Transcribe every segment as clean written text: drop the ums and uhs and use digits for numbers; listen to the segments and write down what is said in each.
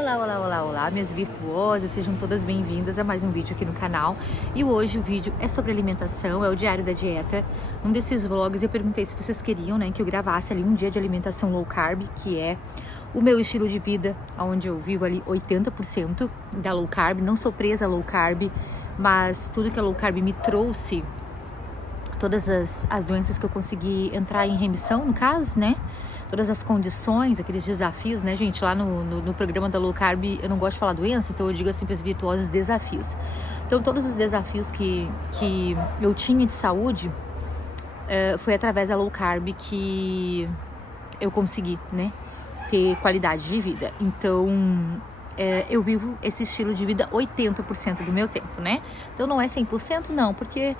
Olá, olá, olá, olá, minhas virtuosas, sejam todas bem-vindas a mais um vídeo aqui no canal. E hoje o vídeo é sobre alimentação, é o Diário da Dieta. Um desses vlogs eu perguntei se vocês queriam, né, que eu gravasse ali um dia de alimentação low carb, que é o meu estilo de vida, onde eu vivo ali 80% da low carb. Não sou presa a low carb, mas tudo que a low carb me trouxe, todas as doenças que eu consegui entrar em remissão, no caso, né? Todas as condições, aqueles desafios, né, gente? Lá no programa da Low Carb, eu não gosto de falar doença, então eu digo assim para as virtuosas, desafios. Então, todos os desafios que eu tinha de saúde, foi através da Low Carb que eu consegui, né, ter qualidade de vida. Então, eu vivo esse estilo de vida 80% do meu tempo, né? Então não é 100% não, porque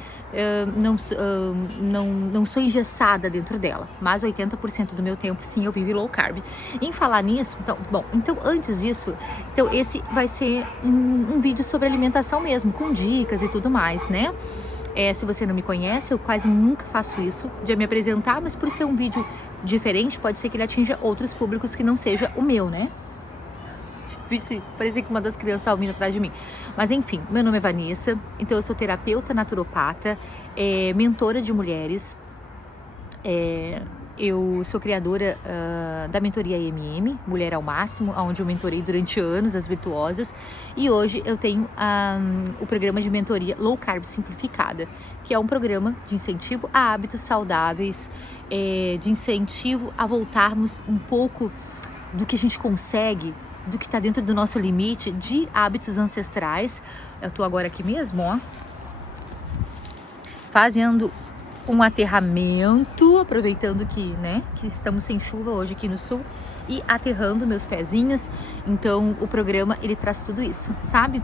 não sou engessada dentro dela, mas 80% do meu tempo sim eu vivo low carb. Em falar nisso, então antes disso, então esse vai ser um vídeo sobre alimentação mesmo, com dicas e tudo mais, né? Se você não me conhece, eu quase nunca faço isso, de me apresentar, mas por ser um vídeo diferente, pode ser que ele atinja outros públicos que não seja o meu, né? Parecia que uma das crianças estava vindo atrás de mim. Mas enfim, meu nome é Vanessa, então eu sou terapeuta naturopata, mentora de mulheres, eu sou criadora da mentoria EMM, Mulher ao Máximo, onde eu mentorei durante anos as virtuosas, e hoje eu tenho o programa de mentoria Low Carb Simplificada, que é um programa de incentivo a hábitos saudáveis, de incentivo a voltarmos um pouco do que a gente consegue, do que está dentro do nosso limite de hábitos ancestrais. Eu tô agora aqui mesmo, ó, fazendo um aterramento, aproveitando que estamos sem chuva hoje aqui no sul, e aterrando meus pezinhos. Então o programa, ele traz tudo isso, sabe?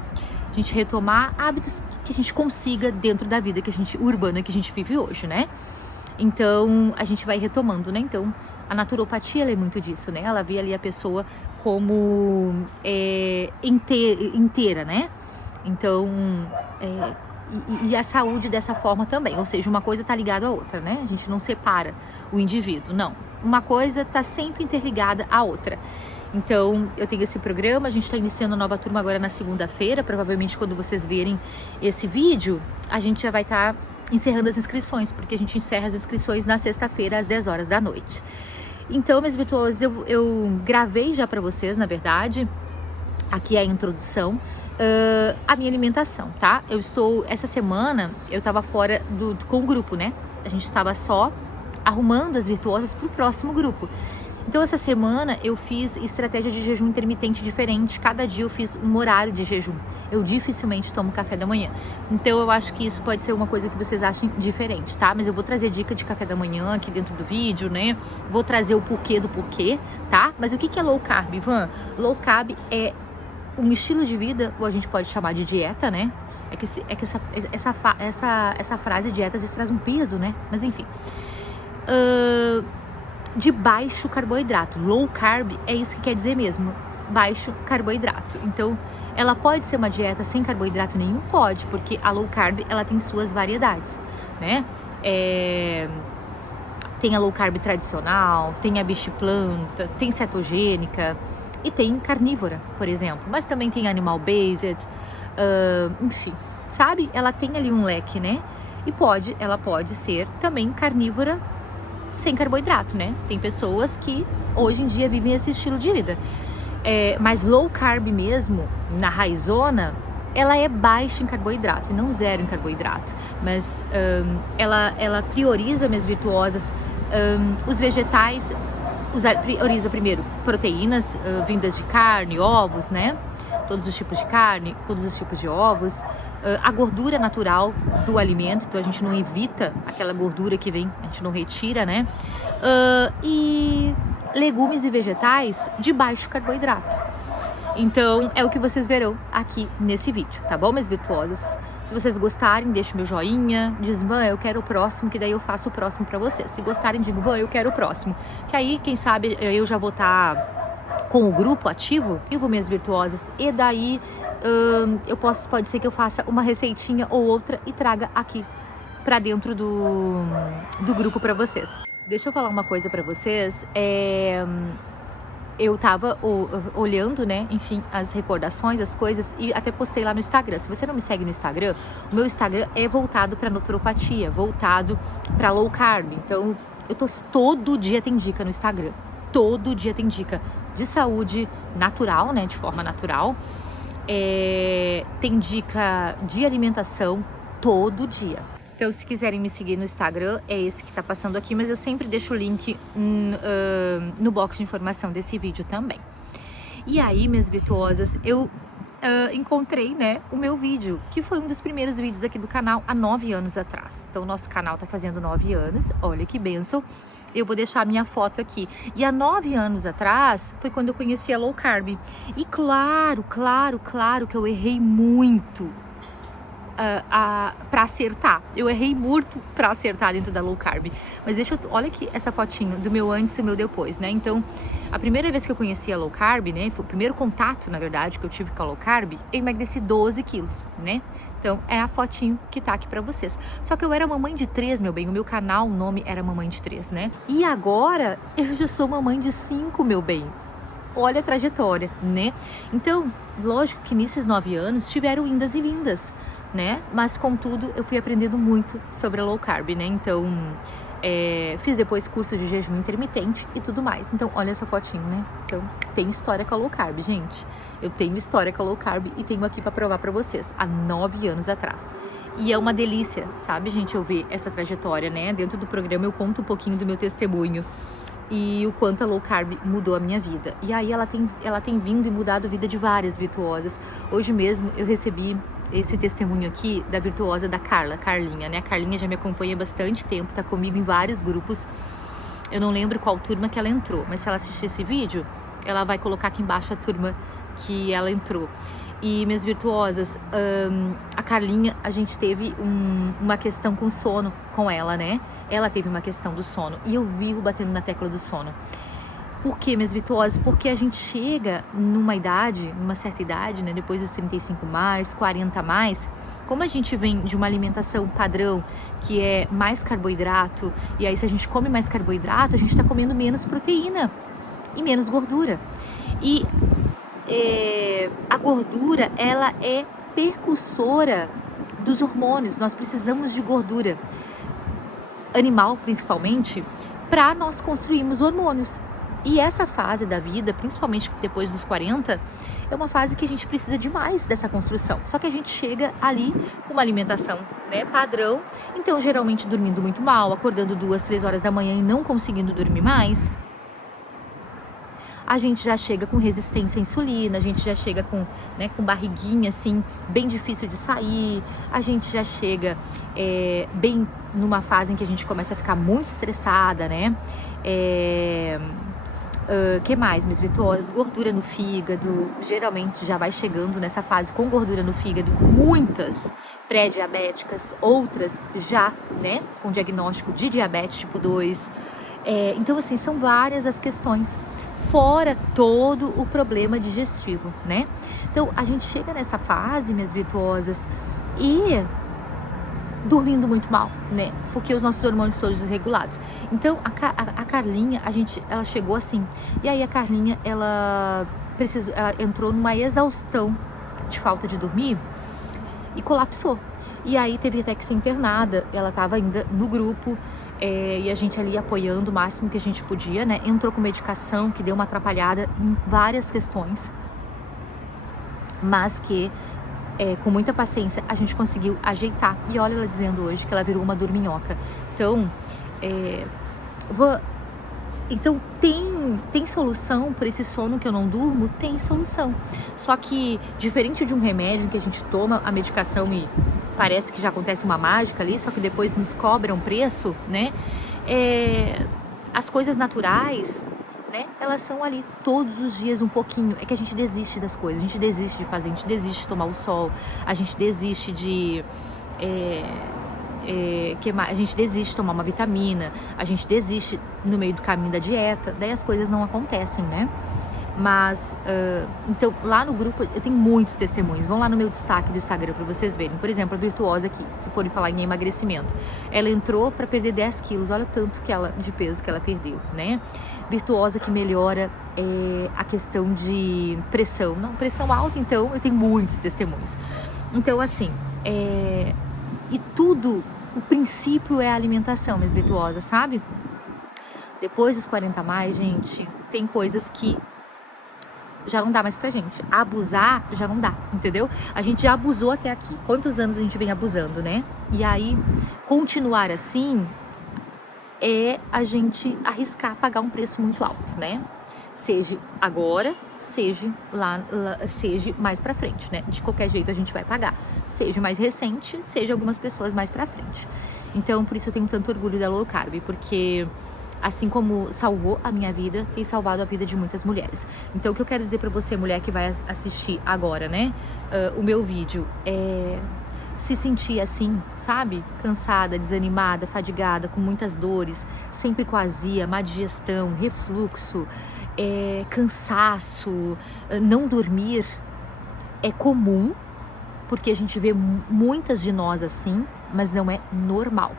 A gente retomar hábitos que a gente consiga dentro da vida urbana que a gente vive hoje, né? Então a gente vai retomando, né? Então a naturopatia, ela é muito disso, né? Ela vê ali a pessoa como inteira, né? Então e a saúde dessa forma também, ou seja, uma coisa está ligada à outra, né? A gente não separa o indivíduo, não. Uma coisa está sempre interligada à outra. Então, eu tenho esse programa, a gente está iniciando a nova turma agora na segunda-feira, provavelmente quando vocês verem esse vídeo, a gente já vai estar encerrando as inscrições, porque a gente encerra as inscrições na sexta-feira às 10 horas da noite. Então, minhas virtuosas, eu gravei já para vocês, na verdade, aqui é a introdução, a minha alimentação, tá? Essa semana, eu tava fora com o grupo, né? A gente estava só arrumando as virtuosas pro próximo grupo. Então, essa semana eu fiz estratégia de jejum intermitente diferente. Cada dia eu fiz um horário de jejum. Eu dificilmente tomo café da manhã. Então, eu acho que isso pode ser uma coisa que vocês achem diferente, tá? Mas eu vou trazer dica de café da manhã aqui dentro do vídeo, né? Vou trazer o porquê do porquê, tá? Mas o que é low carb, Ivan? Low carb é um estilo de vida, ou a gente pode chamar de dieta, né? Essa frase dieta às vezes traz um peso, né? Mas enfim. De baixo carboidrato. Low carb é isso que quer dizer mesmo, baixo carboidrato. Então, ela pode ser uma dieta sem carboidrato nenhum? Pode, porque a low carb, ela tem suas variedades, né? Tem a low carb tradicional, tem a biche-planta, tem cetogênica e tem carnívora, por exemplo. Mas também tem animal-based, enfim, sabe? Ela tem ali um leque, né? E ela pode ser também carnívora sem carboidrato, né? Tem pessoas que hoje em dia vivem esse estilo de vida. Mas low carb mesmo, na raizona, ela é baixa em carboidrato e não zero em carboidrato. Mas ela prioriza, minhas virtuosas, os vegetais, prioriza primeiro proteínas vindas de carne, ovos, né? Todos os tipos de carne, todos os tipos de ovos. A gordura natural do alimento, então a gente não evita aquela gordura que vem, a gente não retira, né? E legumes e vegetais de baixo carboidrato. Então é o que vocês verão aqui nesse vídeo, tá bom, minhas virtuosas? Se vocês gostarem, deixa o meu joinha, diz, Van, eu quero o próximo, que daí eu faço o próximo pra vocês. Se gostarem, digo, Van, eu quero o próximo. Que aí, quem sabe, eu já vou estar com o grupo ativo, minhas virtuosas, e daí pode ser que eu faça uma receitinha ou outra e traga aqui pra dentro do grupo pra vocês. Deixa eu falar uma coisa pra vocês, eu tava olhando, né, enfim, as recordações, as coisas, e até postei lá no Instagram. Se você não me segue no Instagram, o meu Instagram é voltado para naturopatia, voltado para low carb. Então, todo dia tem dica no Instagram. Todo dia tem dica de saúde natural, né, de forma natural. Tem dica de alimentação todo dia. Então, se quiserem me seguir no Instagram, é esse que tá passando aqui, mas eu sempre deixo o link no box de informação desse vídeo também. E aí, minhas virtuosas, eu encontrei, né, o meu vídeo, que foi um dos primeiros vídeos aqui do canal há 9 anos atrás. Então, o nosso canal tá fazendo 9 anos, olha que bênção. Eu vou deixar a minha foto aqui. E há 9 anos atrás, foi quando eu conheci a low carb. E claro que eu errei muito para acertar. Eu errei muito para acertar dentro da low carb. Mas olha aqui essa fotinha do meu antes e o meu depois, né? Então, a primeira vez que eu conheci a low carb, né? Foi o primeiro contato, na verdade, que eu tive com a low carb, eu emagreci 12 quilos, né? Então, é a fotinho que tá aqui pra vocês. Só que eu era mamãe de 3, meu bem. O meu canal, o nome era Mamãe de 3, né? E agora, eu já sou mamãe de 5, meu bem. Olha a trajetória, né? Então, lógico que nesses 9 anos tiveram indas e vindas, né? Mas, contudo, eu fui aprendendo muito sobre a low carb, né? Então, fiz depois curso de jejum intermitente e tudo mais. Então, olha essa fotinho, né? Então, tem história com a low carb, gente. Eu tenho história com a low carb e tenho aqui pra provar pra vocês, há 9 anos atrás. E é uma delícia, sabe, gente, eu ver essa trajetória, né? Dentro do programa eu conto um pouquinho do meu testemunho e o quanto a low carb mudou a minha vida. E aí ela tem vindo e mudado a vida de várias virtuosas. Hoje mesmo eu recebi esse testemunho aqui da virtuosa da Carlinha, né? A Carlinha já me acompanha há bastante tempo, tá comigo em vários grupos. Eu não lembro qual turma que ela entrou, mas se ela assistir esse vídeo, ela vai colocar aqui embaixo a turma que ela entrou. E, minhas virtuosas, a Carlinha, a gente teve uma questão com sono com ela, né? Ela teve uma questão do sono e eu vivo batendo na tecla do sono. Por quê, minhas virtuosas? Porque a gente chega numa certa idade, né? Depois dos 35 mais, 40 mais, como a gente vem de uma alimentação padrão, que é mais carboidrato, e aí se a gente come mais carboidrato, a gente tá comendo menos proteína e menos gordura. E a gordura, ela é percussora dos hormônios. Nós precisamos de gordura animal, principalmente, para nós construirmos hormônios. E essa fase da vida, principalmente depois dos 40, é uma fase que a gente precisa demais dessa construção. Só que a gente chega ali com uma alimentação, né, padrão, então geralmente dormindo muito mal, acordando 2, 3 horas da manhã e não conseguindo dormir mais. A gente já chega com resistência à insulina, a gente já chega com barriguinha, assim, bem difícil de sair, a gente já chega bem numa fase em que a gente começa a ficar muito estressada, né? Que mais, minhas virtuosas? Gordura no fígado, geralmente já vai chegando nessa fase com gordura no fígado, muitas pré-diabéticas, outras já, né, com diagnóstico de diabetes tipo 2. Então, assim, são várias as questões, fora todo o problema digestivo, né? Então, a gente chega nessa fase, minhas virtuosas, e dormindo muito mal, né? Porque os nossos hormônios todos desregulados. Então, a Carlinha, ela chegou assim. E aí a Carlinha, ela entrou numa exaustão de falta de dormir e colapsou. E aí teve até que ser internada. Ela estava ainda no grupo e a gente ali apoiando o máximo que a gente podia, né? Entrou com medicação que deu uma atrapalhada em várias questões, mas que com muita paciência a gente conseguiu ajeitar. E olha ela dizendo hoje que ela virou uma dorminhoca. Então, então tem solução para esse sono que eu não durmo? Tem solução. Só que, diferente de um remédio que a gente toma a medicação e parece que já acontece uma mágica ali, só que depois nos cobram preço, né? As coisas naturais, né? Elas são ali todos os dias um pouquinho. É que a gente desiste das coisas, a gente desiste de fazer, a gente desiste de tomar o sol, a gente desiste de... a gente desiste de tomar uma vitamina, a gente desiste no meio do caminho da dieta, daí as coisas não acontecem, né? Mas, então, lá no grupo eu tenho muitos testemunhos. Vão lá no meu destaque do Instagram para vocês verem. Por exemplo, a Virtuosa aqui, se forem falar em emagrecimento, ela entrou para perder 10 quilos, olha o tanto de peso que ela perdeu, né? Virtuosa que melhora a questão de pressão. Não, pressão alta, então, eu tenho muitos testemunhos. Então, assim, e tudo, o princípio é a alimentação, minhas virtuosas, sabe? Depois dos 40 a mais, gente, tem coisas que já não dá mais pra gente. Abusar já não dá, entendeu? A gente já abusou até aqui. Quantos anos a gente vem abusando, né? E aí, continuar assim é a gente arriscar pagar um preço muito alto, né? Seja agora, seja seja mais pra frente, né? De qualquer jeito a gente vai pagar. Seja mais recente, seja algumas pessoas mais pra frente. Então, por isso eu tenho tanto orgulho da low carb, porque assim como salvou a minha vida, tem salvado a vida de muitas mulheres. Então, o que eu quero dizer pra você, mulher que vai assistir agora, né? O meu vídeo é se sentir assim, sabe? Cansada, desanimada, fadigada, com muitas dores, sempre com azia, má digestão, refluxo, cansaço, não dormir, é comum, porque a gente vê muitas de nós assim, mas não é normal.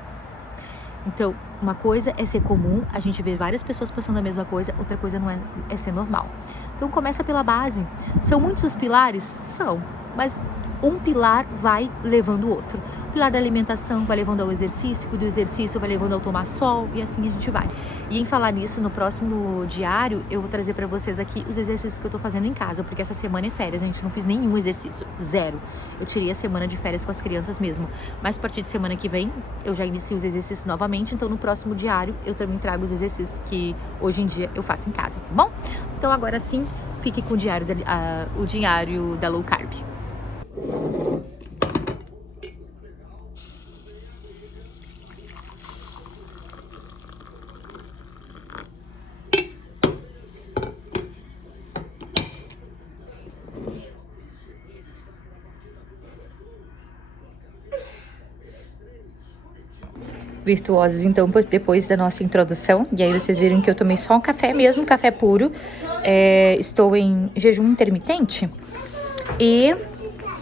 Então, uma coisa é ser comum, a gente vê várias pessoas passando a mesma coisa, outra coisa não é ser normal. Então, começa pela base. São muitos os pilares? São, mas um pilar vai levando o outro. O pilar da alimentação vai levando ao exercício, do exercício vai levando ao tomar sol, e assim a gente vai. E em falar nisso, no próximo diário, eu vou trazer pra vocês aqui os exercícios que eu tô fazendo em casa, porque essa semana é férias, gente, não fiz nenhum exercício, zero. Eu tirei a semana de férias com as crianças mesmo. Mas a partir de semana que vem, eu já inicio os exercícios novamente, então no próximo diário eu também trago os exercícios que hoje em dia eu faço em casa, tá bom? Então agora sim, fique com o diário da Low Carb. Virtuosas, então, depois da nossa introdução, e aí vocês viram que eu tomei só um café mesmo, café puro, estou em jejum intermitente, e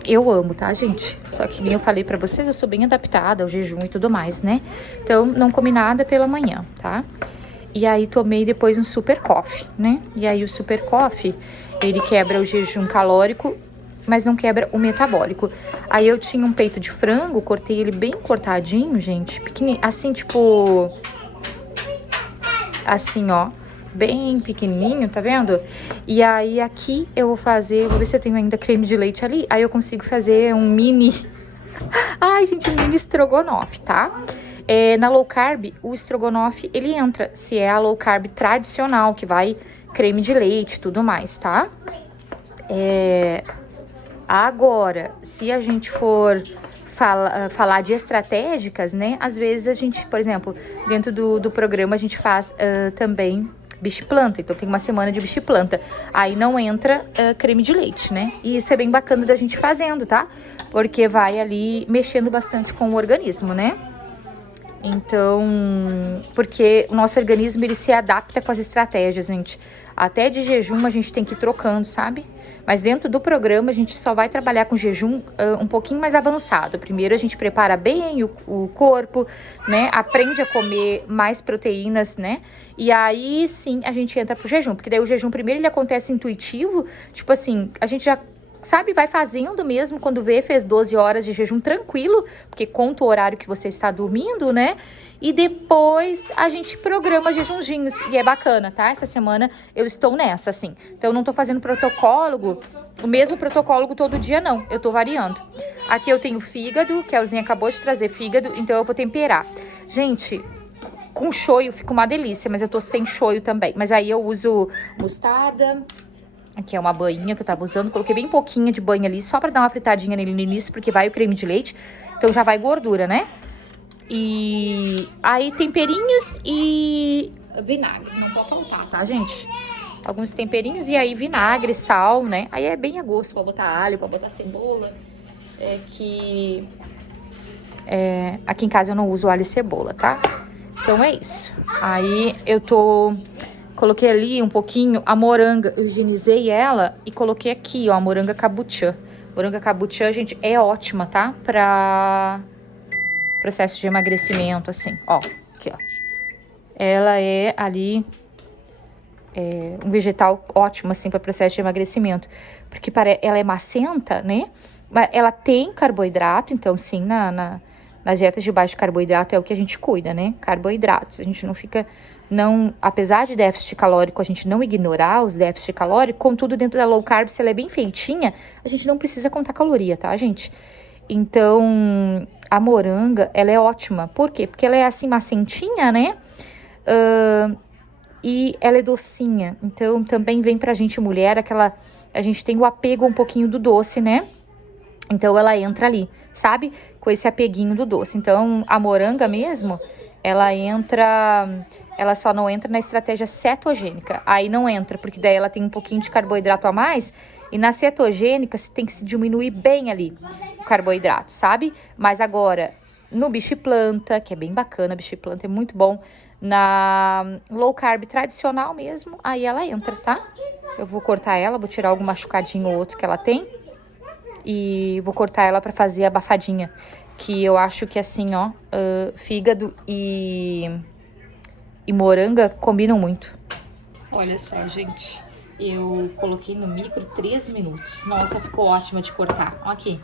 eu amo, tá, gente? Só que, nem eu falei pra vocês, eu sou bem adaptada ao jejum e tudo mais, né? Então, não comi nada pela manhã, tá? E aí, tomei depois um super coffee, né? E aí, o super coffee, ele quebra o jejum calórico, mas não quebra o metabólico. Aí, eu tinha um peito de frango, cortei ele bem cortadinho, gente. Pequenininho, assim, tipo... Assim, ó. Bem pequenininho, tá vendo? E aí, aqui eu vou fazer... Vou ver se eu tenho ainda creme de leite ali. Aí, eu consigo fazer um mini... Ai, gente, um mini estrogonofe, tá? Na low carb, o estrogonofe, ele entra. Se é a low carb tradicional, que vai creme de leite e tudo mais, tá? Agora, se a gente for falar de estratégicas, né? Às vezes a gente, por exemplo, dentro do programa a gente faz também bicho-planta. Então tem uma semana de bicho-planta. Aí não entra creme de leite, né? E isso é bem bacana da gente fazendo, tá? Porque vai ali mexendo bastante com o organismo, né? Então, porque o nosso organismo, ele se adapta com as estratégias, gente. Até de jejum a gente tem que ir trocando, sabe? Mas dentro do programa a gente só vai trabalhar com jejum um pouquinho mais avançado. Primeiro a gente prepara bem o corpo, né? Aprende a comer mais proteínas, né? E aí sim a gente entra pro jejum. Porque daí o jejum primeiro ele acontece intuitivo. Tipo assim, a gente já... Sabe, vai fazendo mesmo, quando vê, fez 12 horas de jejum tranquilo, porque conta o horário que você está dormindo, né? E depois a gente programa jejunzinhos, e é bacana, tá? Essa semana eu estou nessa, assim. Então, eu não tô fazendo protocolo, o mesmo protocolo todo dia, não. Eu tô variando. Aqui eu tenho fígado, que a Elzinha acabou de trazer fígado, então eu vou temperar. Gente... Com shoyu fica uma delícia, mas eu tô sem shoyu também. Mas aí eu uso mostarda... Aqui é uma banhinha que eu tava usando. Coloquei bem pouquinho de banha ali, só pra dar uma fritadinha nele no início, porque vai o creme de leite. Então já vai gordura, né? E aí temperinhos e vinagre. Não pode faltar, tá, gente? Alguns temperinhos e aí vinagre, sal, né? Aí é bem a gosto, pra botar alho, pra botar cebola. Aqui em casa eu não uso alho e cebola, tá? Então é isso. Aí eu coloquei ali um pouquinho a moranga, eu higienizei ela e coloquei aqui, ó, a moranga kabotiã. Moranga kabotiã, gente, é ótima, tá? Pra processo de emagrecimento, assim, ó. Aqui, ó. Ela é ali um vegetal ótimo, assim, para processo de emagrecimento. Porque ela é macenta, né? Mas ela tem carboidrato, então sim, nas dietas de baixo carboidrato é o que a gente cuida, né? Carboidratos. A gente não fica, apesar de déficit calórico, a gente não ignorar os déficits calóricos, contudo, dentro da low carb, se ela é bem feitinha, a gente não precisa contar caloria, tá, gente? Então, a moranga, ela é ótima. Por quê? Porque ela é assim, macentinha, né? E ela é docinha. Então, também vem pra gente mulher, a gente tem o apego um pouquinho do doce, né? Então, ela entra ali, sabe? Com esse apeguinho do doce. Então, a moranga mesmo, ela só não entra na estratégia cetogênica. Aí não entra, porque daí ela tem um pouquinho de carboidrato a mais. E na cetogênica, você tem que se diminuir bem ali o carboidrato, sabe? Mas agora, no bicho planta, que é bem bacana, bicho planta é muito bom. Na low carb tradicional mesmo, aí ela entra, tá? Eu vou cortar ela, vou tirar algum machucadinho ou outro que ela tem. E vou cortar ela pra fazer abafadinha. Que eu acho que assim, ó, fígado e moranga combinam muito. Olha só, gente. Eu coloquei no micro 3 minutos. Nossa, ficou ótima de cortar. Ó aqui.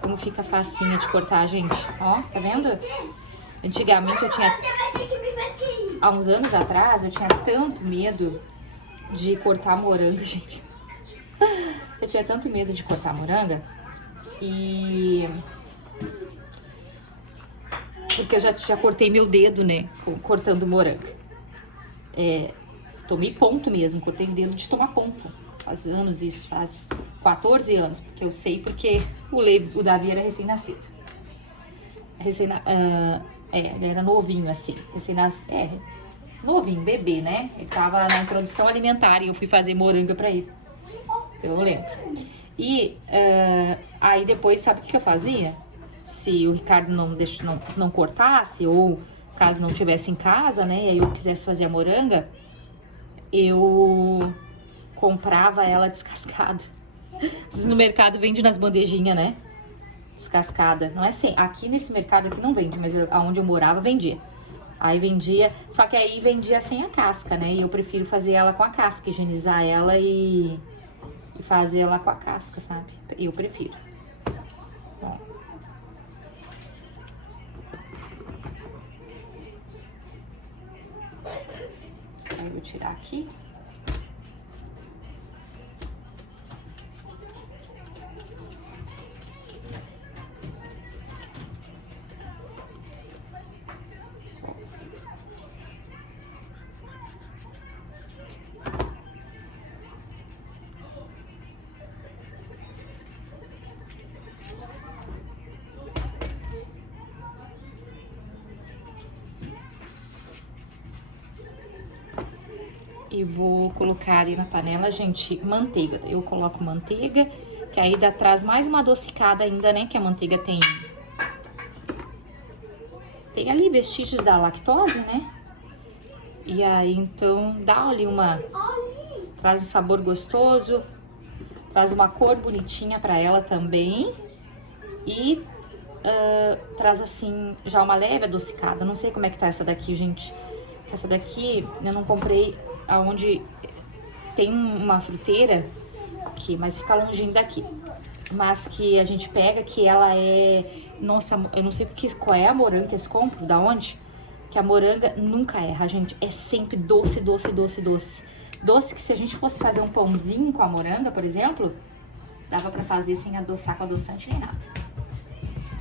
Como fica facinha de cortar, gente. Ó, tá vendo? Antigamente eu tinha... Há uns anos atrás eu tinha tanto medo de cortar moranga, gente. Eu tinha tanto medo de cortar moranga. Porque eu já cortei meu dedo, né? Cortando moranga. Tomei ponto mesmo. Cortei o dedo de tomar ponto. Faz anos isso. Faz 14 anos. Porque eu sei porque o Davi era recém-nascido. Ele era novinho, assim. Novinho, bebê, né? Ele tava na introdução alimentar e eu fui fazer moranga pra ele. Eu lembro. E aí depois, sabe o que eu fazia? Se o Ricardo não cortasse, ou caso não estivesse em casa, né? E aí eu quisesse fazer a moranga, eu comprava ela descascada. No mercado vende nas bandejinhas, né? Descascada. Não é assim. Aqui nesse mercado aqui não vende, mas aonde eu morava vendia. Aí vendia, só que aí vendia sem a casca, né? E eu prefiro fazer ela com a casca, higienizar ela e fazer ela com a casca, sabe? Eu prefiro. Bom. Aí eu vou tirar aqui. E vou colocar ali na panela, gente, manteiga. Eu coloco manteiga, que aí traz mais uma adocicada ainda, né? Que a manteiga tem ali vestígios da lactose, né? E aí, então, dá ali traz um sabor gostoso, traz uma cor bonitinha pra ela também. E traz, assim, já uma leve adocicada. Não sei como é que tá essa daqui, gente. Essa daqui eu não comprei aonde tem uma fruteira, mas fica longinho daqui. Mas que a gente pega, que ela é... Nossa, eu não sei qual é a moranga que eles compram, da onde? Que a moranga nunca erra, gente. É sempre doce, doce, doce, doce. Doce que se a gente fosse fazer um pãozinho com a moranga, por exemplo, dava pra fazer sem adoçar com adoçante nem nada.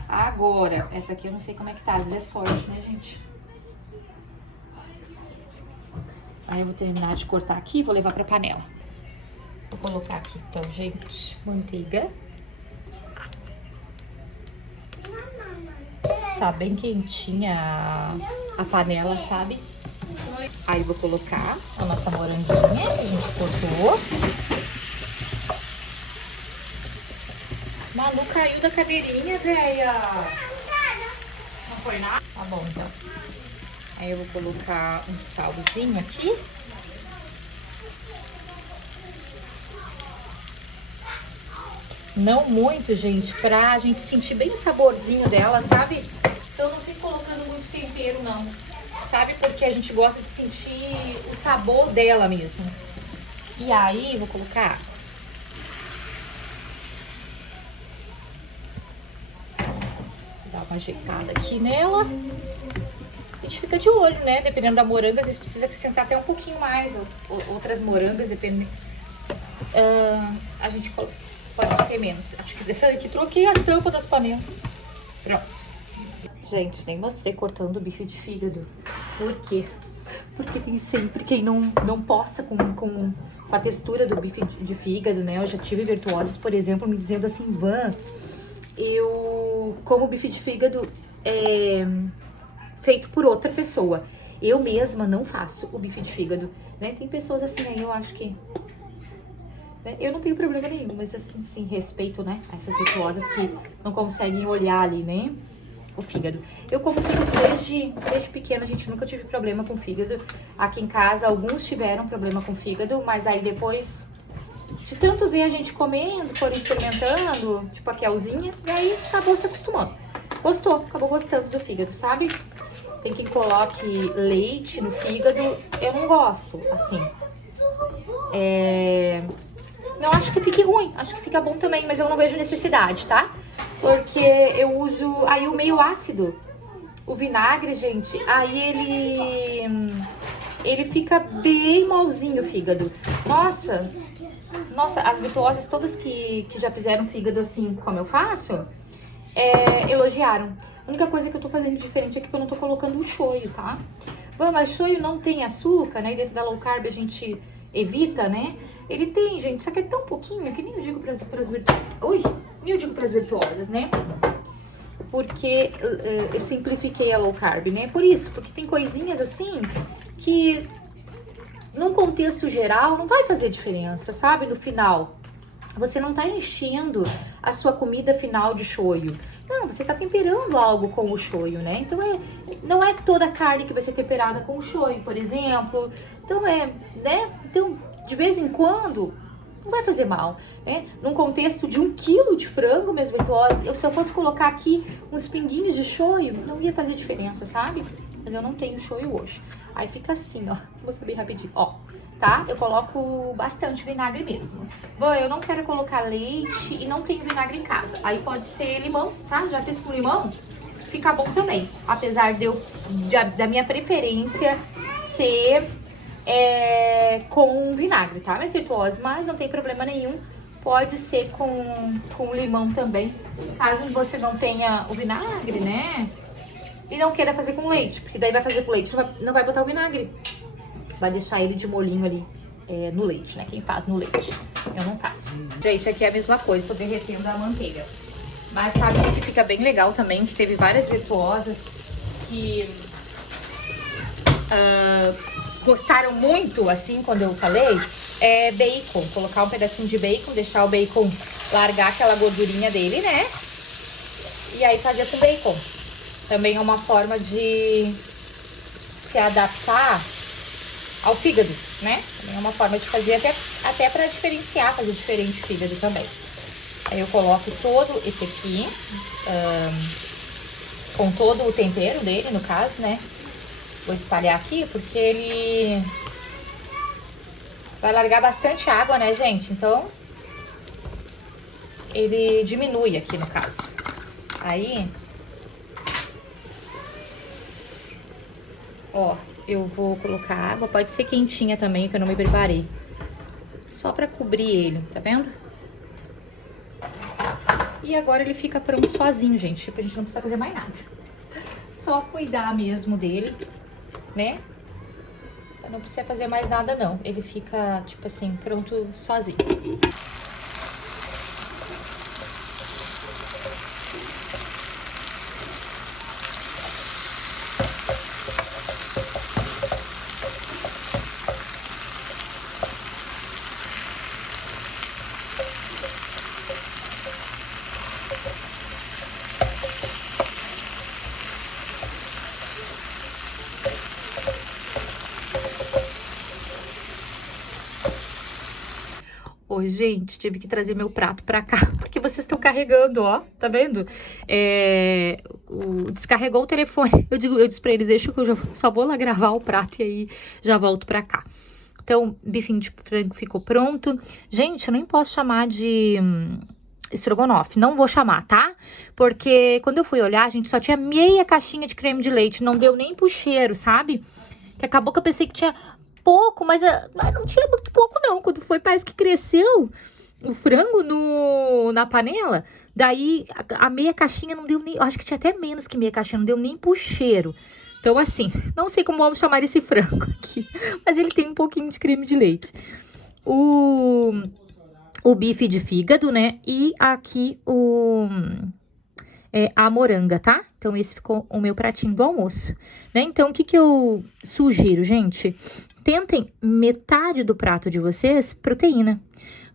Agora, essa aqui eu não sei como é que tá. Às vezes é sorte, né, gente? Aí eu vou terminar de cortar aqui e vou levar pra panela. Vou colocar aqui, então, gente, manteiga. Tá bem quentinha a panela, sabe? Aí vou colocar a nossa moranguinha que a gente cortou. Manu caiu da cadeirinha, velha. Não foi nada? Tá bom, então. Aí eu vou colocar um salzinho aqui. Não muito, gente, pra gente sentir bem o saborzinho dela, sabe? Então não fico colocando muito tempero, não. Sabe? Porque a gente gosta de sentir o sabor dela mesmo. E aí, vou colocar água. Vou dar uma ajeitada aqui nela. A gente fica de olho, né? Dependendo da moranga, às vezes precisa acrescentar até um pouquinho mais. Outras morangas, dependendo. A gente pode ser menos. Acho que dessa aqui troquei as tampas das panelas. Pronto. Gente, nem mostrei cortando o bife de fígado. Por quê? Porque tem sempre quem não possa com a textura do bife de fígado, né? Eu já tive virtuosas, por exemplo, me dizendo assim, Van, eu como bife de fígado feito por outra pessoa. Eu mesma não faço o bife de fígado, né? Tem pessoas assim aí, eu acho que... Né? Eu não tenho problema nenhum, mas assim, sim, respeito, né? Essas virtuosas que não conseguem olhar ali, né? O fígado. Eu como fígado desde pequena, a gente nunca tive problema com fígado. Aqui em casa, alguns tiveram problema com fígado, mas aí depois de tanto ver a gente comendo, foram experimentando, tipo a Kelzinha, e aí acabou se acostumando. Gostou, acabou gostando do fígado, sabe? Tem quem coloque leite no fígado, eu não gosto, assim. Não acho que fique ruim, acho que fica bom também, mas eu não vejo necessidade, tá? Porque eu uso aí o meio ácido, o vinagre, gente, aí ele fica bem malzinho o fígado. Nossa, as virtuosas todas que já fizeram fígado assim como eu faço, elogiaram. A única coisa que eu tô fazendo diferente é que eu não tô colocando o shoyu, tá? Bom, mas shoyu não tem açúcar, né? E dentro da low carb a gente evita, né? Ele tem, gente, só que é tão pouquinho que nem eu digo pras virtuosas, né? Porque eu simplifiquei a low carb, né? Por isso, porque tem coisinhas assim que num contexto geral não vai fazer diferença, sabe? No final, você não tá enchendo a sua comida final de shoyu. Não, você tá temperando algo com o shoyu, né? Então não é toda a carne que vai ser temperada com o shoyu, por exemplo. Então né? Então, de vez em quando, não vai fazer mal, né? Num contexto de 1 quilo de frango, minhas virtuosas, se eu fosse colocar aqui uns pinguinhos de shoyu, não ia fazer diferença, sabe? Mas eu não tenho shoyu hoje. Aí fica assim, ó. Vou mostrar bem rapidinho, ó. Tá? Eu coloco bastante vinagre mesmo. Bom, eu não quero colocar leite e não tenho vinagre em casa. Aí pode ser limão, tá? Já fiz com limão, fica bom também. Apesar da minha preferência ser com vinagre, tá? Mais virtuosa, mas não tem problema nenhum. Pode ser com limão também, caso você não tenha o vinagre, né? E não queira fazer com leite, porque daí vai fazer com leite, não vai botar o vinagre. Vai deixar ele de molinho ali no leite, né? Quem faz no leite. Eu não faço. Gente, aqui é a mesma coisa, tô derretendo a manteiga. Mas sabe o que fica bem legal também? Que teve várias virtuosas que gostaram muito, assim, quando eu falei, bacon. Colocar um pedacinho de bacon, deixar o bacon largar aquela gordurinha dele, né? E aí fazer com bacon. Também é uma forma de se adaptar ao fígado, né? Também é uma forma de fazer até para diferenciar, fazer diferente o fígado também. Aí eu coloco todo esse aqui, com todo o tempero dele, no caso, né? Vou espalhar aqui, porque ele vai largar bastante água, né, gente? Então, ele diminui aqui, no caso. Aí, ó, eu vou colocar água, pode ser quentinha também, que eu não me preparei. Só pra cobrir ele, tá vendo? E agora ele fica pronto sozinho, gente. Tipo, a gente não precisa fazer mais nada. Só cuidar mesmo dele, né? Não precisa fazer mais nada, não. Ele fica, tipo assim, pronto sozinho. Oi, gente, tive que trazer meu prato pra cá, porque vocês estão carregando, ó, tá vendo? Descarregou o telefone. Eu disse pra eles, deixa que eu só vou lá gravar o prato e aí já volto pra cá. Então, bifinho de frango ficou pronto. Gente, eu nem posso chamar de estrogonofe, não vou chamar, tá? Porque quando eu fui olhar, a gente só tinha meia caixinha de creme de leite, não deu nem pro cheiro, sabe? Que acabou que eu pensei que tinha pouco, mas não tinha muito pouco não. Quando foi, parece que cresceu o frango na panela. Daí a meia caixinha não deu nem, eu acho que tinha até menos que meia caixinha, não deu nem pro cheiro. Então assim, não sei como vamos chamar esse frango aqui, mas ele tem um pouquinho de creme de leite. O bife de fígado, né? E aqui a moranga, tá? Então, esse ficou o meu pratinho do almoço, né? Então, o que que eu sugiro, gente? Tentem metade do prato de vocês proteína.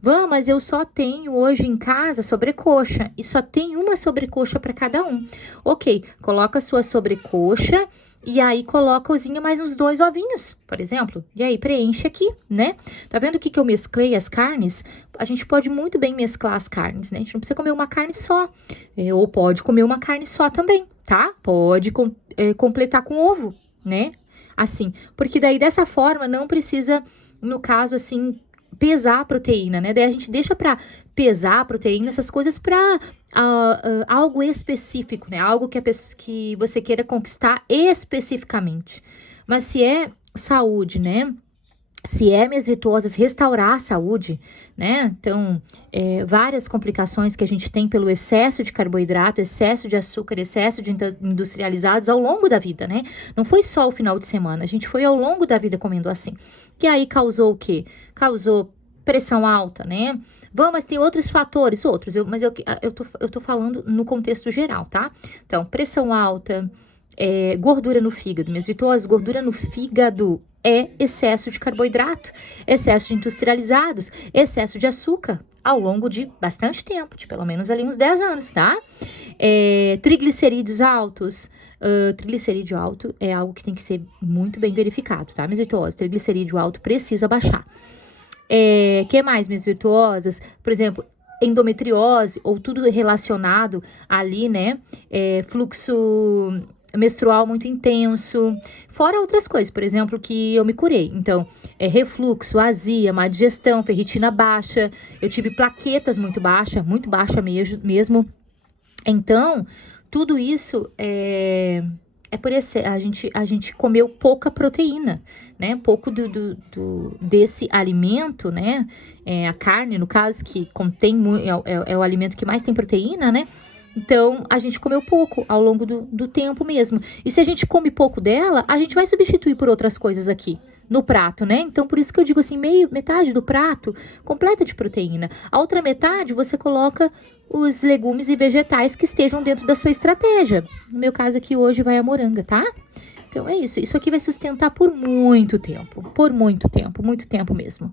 Vã, mas eu só tenho hoje em casa sobrecoxa e só tem uma sobrecoxa para cada um. Ok, coloca a sua sobrecoxa e aí cozinha mais uns 2 ovinhos, por exemplo. E aí preenche aqui, né? Tá vendo o que eu mesclei as carnes? A gente pode muito bem mesclar as carnes, né? A gente não precisa comer uma carne só, ou pode comer uma carne só também, tá? Pode completar com ovo, né? Assim, porque daí dessa forma não precisa, no caso assim, pesar a proteína, né? Daí a gente deixa para pesar a proteína, essas coisas para algo específico, né? Algo que você queira conquistar especificamente. Mas se é saúde, né? Se é minhas virtuosas restaurar a saúde, né? Então, várias complicações que a gente tem pelo excesso de carboidrato, excesso de açúcar, excesso de industrializados ao longo da vida, né? Não foi só o final de semana, a gente foi ao longo da vida comendo assim. Que aí causou o quê? Causou pressão alta, né? Vamos, mas tem outros fatores, mas eu tô falando no contexto geral, tá? Então, pressão alta, gordura no fígado, minhas virtuosas, gordura no fígado é excesso de carboidrato, excesso de industrializados, excesso de açúcar ao longo de bastante tempo, de pelo menos ali uns 10 anos, tá? Triglicerídeos altos. Triglicerídeo alto é algo que tem que ser muito bem verificado, tá, minhas virtuosas? Triglicerídeo alto precisa baixar. Que mais, minhas virtuosas? Por exemplo, endometriose ou tudo relacionado ali, né? Fluxo menstrual muito intenso, fora outras coisas, por exemplo, que eu me curei. Então, refluxo, azia, má digestão, ferritina baixa, eu tive plaquetas muito baixa mesmo. Então, tudo isso por esse, a gente comeu pouca proteína, né? Pouco desse alimento, né? A carne, no caso, que contém é o alimento que mais tem proteína, né? Então, a gente comeu pouco ao longo do tempo mesmo. E se a gente come pouco dela, a gente vai substituir por outras coisas aqui no prato, né? Então, por isso que eu digo assim, metade do prato completa de proteína. A outra metade, você coloca os legumes e vegetais que estejam dentro da sua estratégia. No meu caso aqui, hoje vai a moranga, tá? Então, é isso. Isso aqui vai sustentar por muito tempo. Por muito tempo mesmo.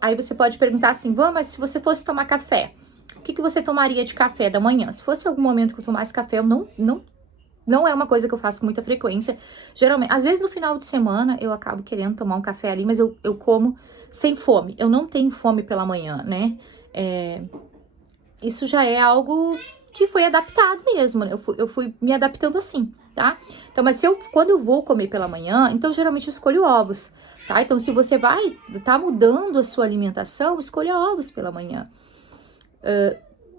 Aí você pode perguntar assim, mas se você fosse tomar café, o que você tomaria de café da manhã? Se fosse algum momento que eu tomasse café, eu não é uma coisa que eu faço com muita frequência. Geralmente, às vezes no final de semana, eu acabo querendo tomar um café ali, mas eu como sem fome. Eu não tenho fome pela manhã, né? Isso já é algo que foi adaptado mesmo, né? Eu fui me adaptando assim, tá? Então, mas quando eu vou comer pela manhã, então geralmente eu escolho ovos, tá? Então, se você tá mudando a sua alimentação, escolha ovos pela manhã.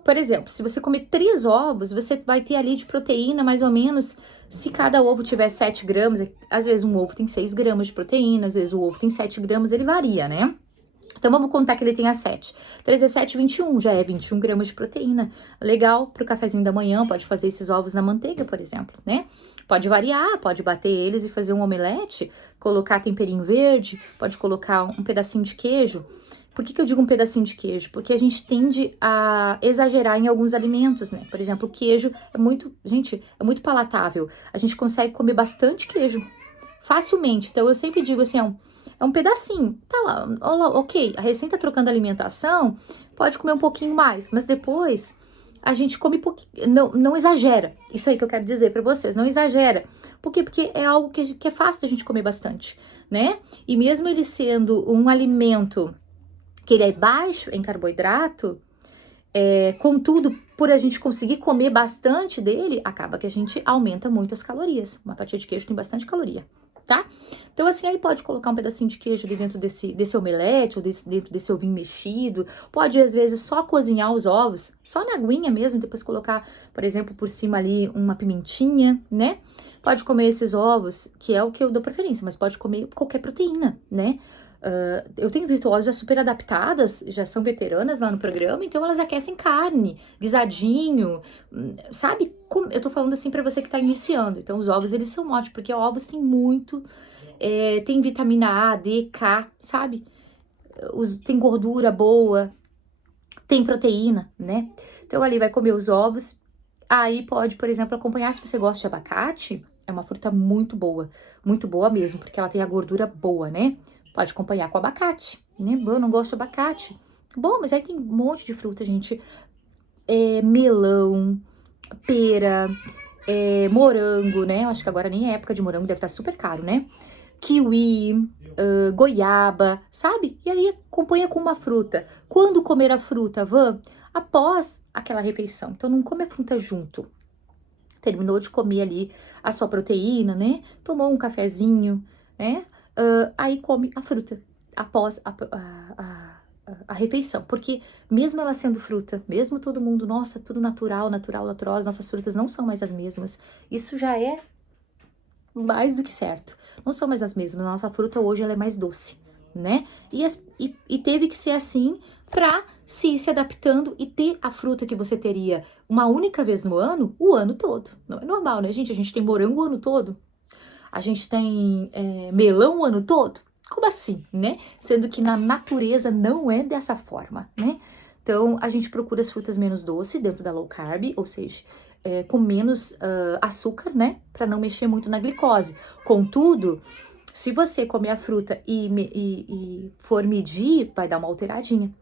Por exemplo, se você comer 3 ovos, você vai ter ali de proteína mais ou menos, se cada ovo tiver 7 gramas, às vezes um ovo tem 6 gramas de proteína, às vezes o ovo tem 7 gramas, ele varia, né? Então, vamos contar que ele tenha 7. 3 vezes 7, 21, já é 21 gramas de proteína. Legal pro cafezinho da manhã, pode fazer esses ovos na manteiga, por exemplo, né? Pode variar, pode bater eles e fazer um omelete, colocar temperinho verde, pode colocar um pedacinho de queijo. Por que eu digo um pedacinho de queijo? Porque a gente tende a exagerar em alguns alimentos, né? Por exemplo, o queijo é muito palatável. A gente consegue comer bastante queijo facilmente. Então, eu sempre digo assim, é um pedacinho. Tá lá, ok, a recém tá trocando alimentação, pode comer um pouquinho mais, mas depois a gente come pouquinho. Não exagera. Isso aí que eu quero dizer pra vocês, não exagera. Por quê? Porque é algo que é fácil a gente comer bastante, né? E mesmo ele sendo um alimento que ele é baixo em carboidrato, contudo, por a gente conseguir comer bastante dele, acaba que a gente aumenta muito as calorias. Uma fatia de queijo tem bastante caloria. tá? Então, assim, aí pode colocar um pedacinho de queijo ali dentro desse omelete, ou dentro desse ovinho mexido. Pode, às vezes, só cozinhar os ovos, só na aguinha mesmo, depois colocar, por exemplo, por cima ali uma pimentinha, né? Pode comer esses ovos, que é o que eu dou preferência, mas pode comer qualquer proteína, né? Eu tenho virtuosas já super adaptadas, já são veteranas lá no programa, então elas aquecem carne, guisadinho, sabe? Eu tô falando assim pra você que tá iniciando. Então os ovos, eles são ótimos, porque ovos tem muito, tem vitamina A, D, K, sabe? Tem gordura boa, tem proteína, né? Então ali vai comer os ovos, aí pode, por exemplo, acompanhar, se você gosta de abacate, é uma fruta muito boa mesmo, porque ela tem a gordura boa, né? Pode acompanhar com abacate, né? Eu não gosto de abacate. Bom, mas aí tem um monte de fruta, gente. Melão, pera, morango, né? Eu acho que agora nem é época de morango, deve estar super caro, né? Kiwi, goiaba, sabe? E aí acompanha com uma fruta. Quando comer a fruta, Van? Após aquela refeição. Então não come a fruta junto. Terminou de comer ali a sua proteína, né? Tomou um cafezinho, né? Aí come a fruta após a refeição. Porque mesmo ela sendo fruta, mesmo todo mundo, nossa, tudo natural, as nossas frutas não são mais as mesmas. Isso já é mais do que certo. Não são mais as mesmas. A nossa fruta hoje ela é mais doce, né? E teve que ser assim para se adaptando e ter a fruta que você teria uma única vez no ano, o ano todo. Não é normal, né, gente? A gente tem morango o ano todo. A gente tem melão o ano todo? Como assim, né? Sendo que na natureza não é dessa forma, né? Então, a gente procura as frutas menos doces dentro da low carb, ou seja, com menos açúcar, né? Para não mexer muito na glicose. Contudo, se você comer a fruta e for medir, vai dar uma alteradinha,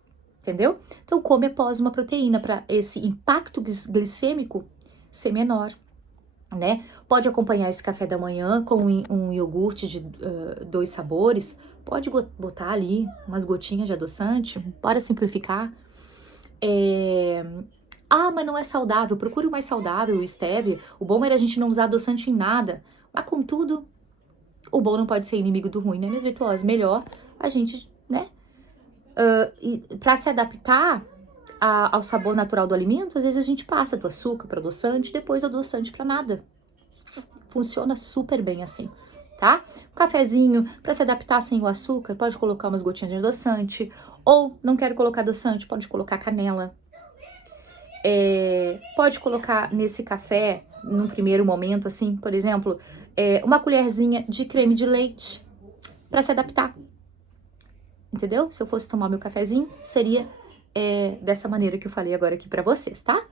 entendeu? Então, come após uma proteína para esse impacto glicêmico ser menor. Né? Pode acompanhar esse café da manhã com um iogurte de 2 sabores. Pode botar ali umas gotinhas de adoçante. Bora simplificar. Mas não é saudável. Procure o mais saudável, o stevia. O bom era a gente não usar adoçante em nada. Mas, contudo, o bom não pode ser inimigo do ruim, né, minhas virtuosas? Melhor a gente, né? Para se adaptar ao sabor natural do alimento, às vezes a gente passa do açúcar para adoçante, depois do adoçante para nada. Funciona super bem assim, tá? Um cafezinho, para se adaptar sem o açúcar, pode colocar umas gotinhas de adoçante, ou não quero colocar adoçante, pode colocar canela. Pode colocar nesse café, num primeiro momento, assim, por exemplo, uma colherzinha de creme de leite, para se adaptar. Entendeu? Se eu fosse tomar meu cafezinho, seria dessa maneira que eu falei agora aqui pra vocês, tá?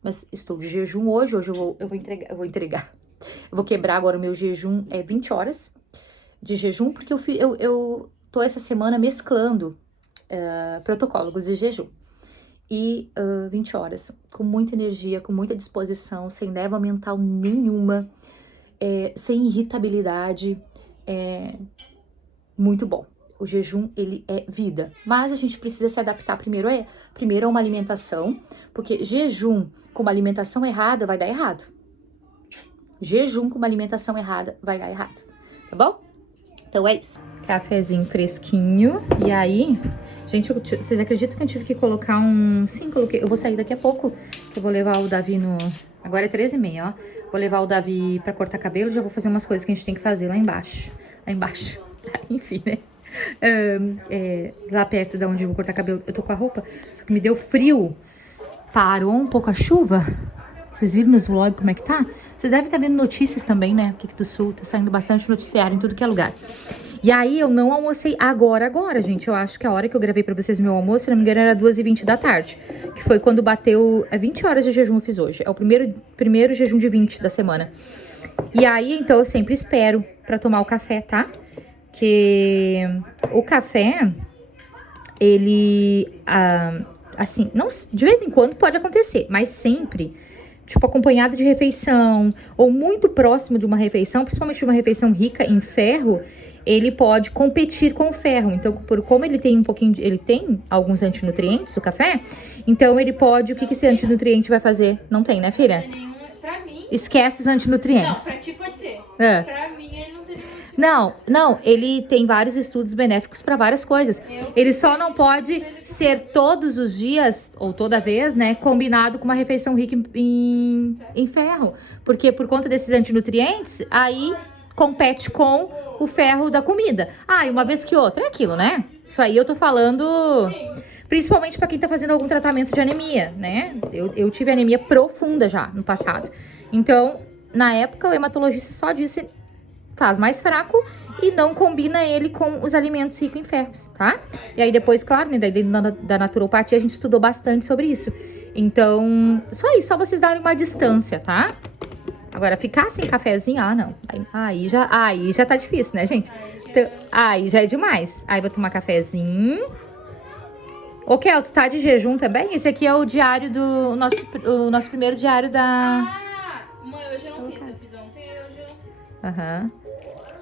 Mas estou de jejum hoje eu vou entregar. Eu vou quebrar agora o meu jejum, 20 horas de jejum, porque eu tô essa semana mesclando protocolos de jejum. E 20 horas, com muita energia, com muita disposição, sem leva mental nenhuma, sem irritabilidade, muito bom. O jejum, ele é vida, mas a gente precisa se adaptar primeiro a uma alimentação, porque jejum com uma alimentação errada vai dar errado. Jejum com uma alimentação errada vai dar errado, tá bom? Então é isso. Cafezinho fresquinho, e aí, gente, vocês acreditam que eu tive que colocar Sim, coloquei, eu vou sair daqui a pouco, que eu vou levar o Davi Agora é 13h30, ó. Vou levar o Davi pra cortar cabelo, já vou fazer umas coisas que a gente tem que fazer lá embaixo. Enfim, né? Lá perto de onde eu vou cortar cabelo, eu tô com a roupa, só que me deu frio. Parou um pouco a chuva. Vocês viram nos vlogs como é que tá? Vocês devem estar vendo notícias também, né? Aqui do Sul tá saindo bastante noticiário em tudo que é lugar. E aí eu não almocei agora, gente. Eu acho que a hora que eu gravei pra vocês meu almoço, se não me engano, era 2h20 da tarde. Que foi quando bateu 20 horas de jejum eu fiz hoje. É o primeiro jejum de 20 da semana. E aí, então, eu sempre espero pra tomar o café, tá? Que o café, ele, assim, não, de vez em quando pode acontecer, mas sempre, tipo, acompanhado de refeição, ou muito próximo de uma refeição, principalmente de uma refeição rica em ferro, ele pode competir com o ferro. Então, como ele tem ele tem alguns antinutrientes, o café, então ele pode, o que esse antinutriente vai fazer? Não tem, né, filha? Pra mim... Esquece os antinutrientes. Não, pra ti pode ter. Pra mim, ele não tem. Não, ele tem vários estudos benéficos para várias coisas. Ele só não pode ser todos os dias, ou toda vez, né, combinado com uma refeição rica em ferro. Porque por conta desses antinutrientes, aí compete com o ferro da comida. Ah, e uma vez que outra, é aquilo, né? Isso aí eu tô falando principalmente para quem tá fazendo algum tratamento de anemia, né? Eu tive anemia profunda já no passado. Então, na época, o hematologista só disse faz mais fraco e não combina ele com os alimentos ricos em ferros, tá? E aí depois, claro, né, da naturopatia a gente estudou bastante sobre isso. Então, só isso, só vocês darem uma distância, tá? Agora, ficar sem cafezinho, não. Aí já tá difícil, né, gente? Então, aí já é demais. Aí vou tomar cafezinho. Ô, Kel, tu tá de jejum também? Esse aqui é o diário do nosso primeiro diário da... Mãe, hoje eu não fiz. Eu fiz ontem e hoje eu não fiz. Aham.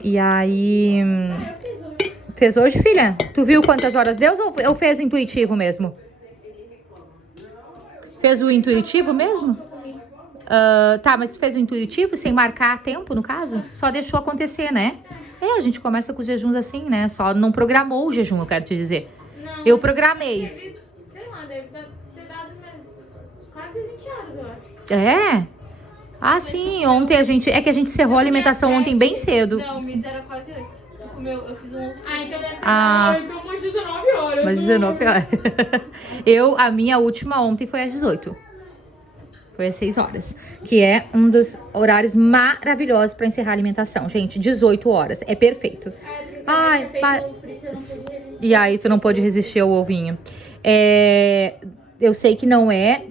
E aí... Fez hoje, filha? Tu viu quantas horas deu ou fez intuitivo mesmo? Fez o intuitivo mesmo? Tá, mas tu fez o intuitivo sem marcar tempo, no caso? Só deixou acontecer, né? A gente começa com os jejuns assim, né? Só não programou o jejum, eu quero te dizer. Não, eu programei. Deve, sei lá, deve ter dado umas quase 20 horas, eu acho. É? Ah, sim, ontem a gente encerrou a alimentação ontem bem cedo. Não, mas era quase 8. Tu comeu, eu fiz um ovo. Então deve ter dado umas 19 horas. Umas 19 horas. A minha última ontem foi às 18. Foi às 6 horas. Que é um dos horários maravilhosos para encerrar a alimentação. Gente, 18 horas. É perfeito. Ai, e aí tu não pode resistir ao ovinho. Eu sei que não é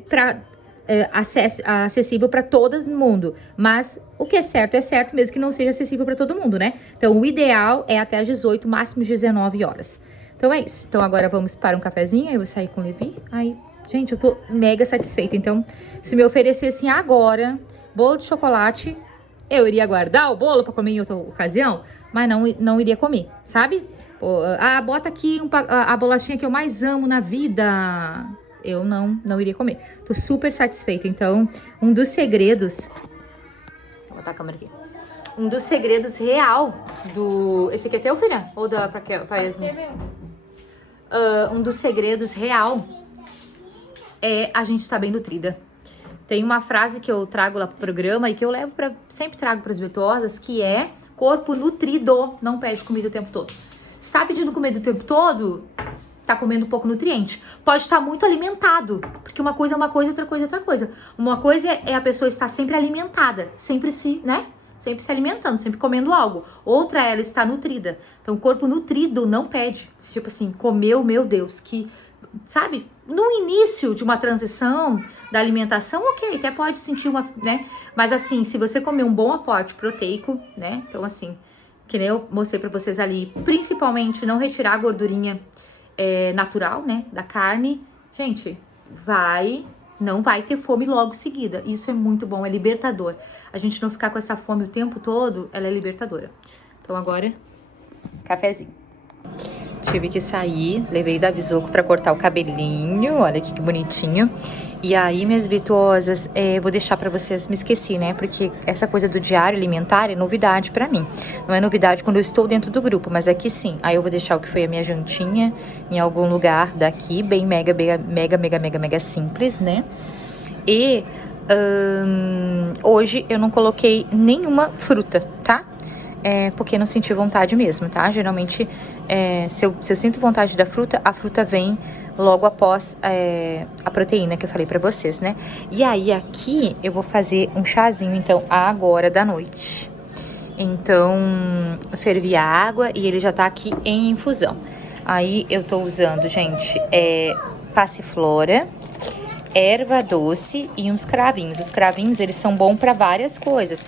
acessível para todo mundo, mas o que é certo mesmo que não seja acessível para todo mundo, né? Então o ideal é até às 18, máximo 19 horas. Então é isso. Então agora vamos para um cafezinho, aí eu vou sair com o Levi. Aí, gente, eu tô mega satisfeita. Então, se me oferecessem agora bolo de chocolate, eu iria guardar o bolo para comer em outra ocasião, mas não iria comer, sabe? Bota aqui a bolachinha que eu mais amo na vida. Eu não iria comer. Tô super satisfeita. Então, um dos segredos... Vou botar a câmera aqui. Um dos segredos real do... Esse aqui é teu, filha? Ou pra Yasmin? Um dos segredos real é a gente estar bem nutrida. Tem uma frase que eu trago lá pro programa e que eu sempre trago para as virtuosas, que é: corpo nutrido não pede comida o tempo todo. Se tá pedindo comida o tempo todo, tá comendo pouco nutriente. Pode estar muito alimentado, porque uma coisa é uma coisa, outra coisa é outra coisa. Uma coisa é a pessoa estar sempre alimentada, sempre se alimentando, sempre comendo algo. Outra é ela estar nutrida. Então, o corpo nutrido não pede. Tipo assim, comeu, meu Deus, que... Sabe? No início de uma transição da alimentação, ok, até pode sentir uma, né? Mas assim, se você comer um bom aporte proteico, né? Então assim, que nem eu mostrei pra vocês ali, principalmente não retirar a gordurinha natural, né? Da carne, gente, não vai ter fome logo seguida. Isso é muito bom, é libertador. A gente não ficar com essa fome o tempo todo, ela é libertadora. Então agora, cafezinho. Tive que sair, levei da Visoco pra cortar o cabelinho, olha aqui que bonitinho. E aí, minhas virtuosas, vou deixar pra vocês, me esqueci, né? Porque essa coisa do diário alimentar é novidade pra mim. Não é novidade quando eu estou dentro do grupo, mas aqui sim. Aí eu vou deixar o que foi a minha jantinha em algum lugar daqui, bem mega simples, né? E hoje eu não coloquei nenhuma fruta, tá? Porque não senti vontade mesmo, tá? Geralmente, se eu sinto vontade da fruta, a fruta vem logo após a proteína que eu falei pra vocês, né? E aí, aqui, eu vou fazer um chazinho, então, agora da noite. Então, eu fervi a água e ele já tá aqui em infusão. Aí, eu tô usando, gente, passiflora, erva doce e uns cravinhos. Os cravinhos, eles são bons pra várias coisas.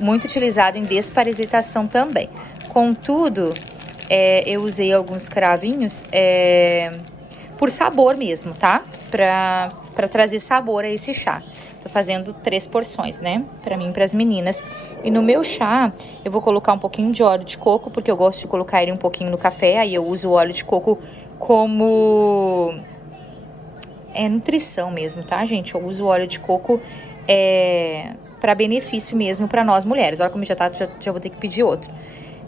Muito utilizado em desparasitação também. Contudo, eu usei alguns cravinhos por sabor mesmo, tá? Pra trazer sabor a esse chá. Tô fazendo 3 porções, né? Pra mim e pras meninas. E no meu chá, eu vou colocar um pouquinho de óleo de coco, porque eu gosto de colocar ele um pouquinho no café. Aí eu uso o óleo de coco como... nutrição mesmo, tá, gente? Eu uso o óleo de coco para benefício mesmo para nós mulheres. Olha como já tá, já vou ter que pedir outro.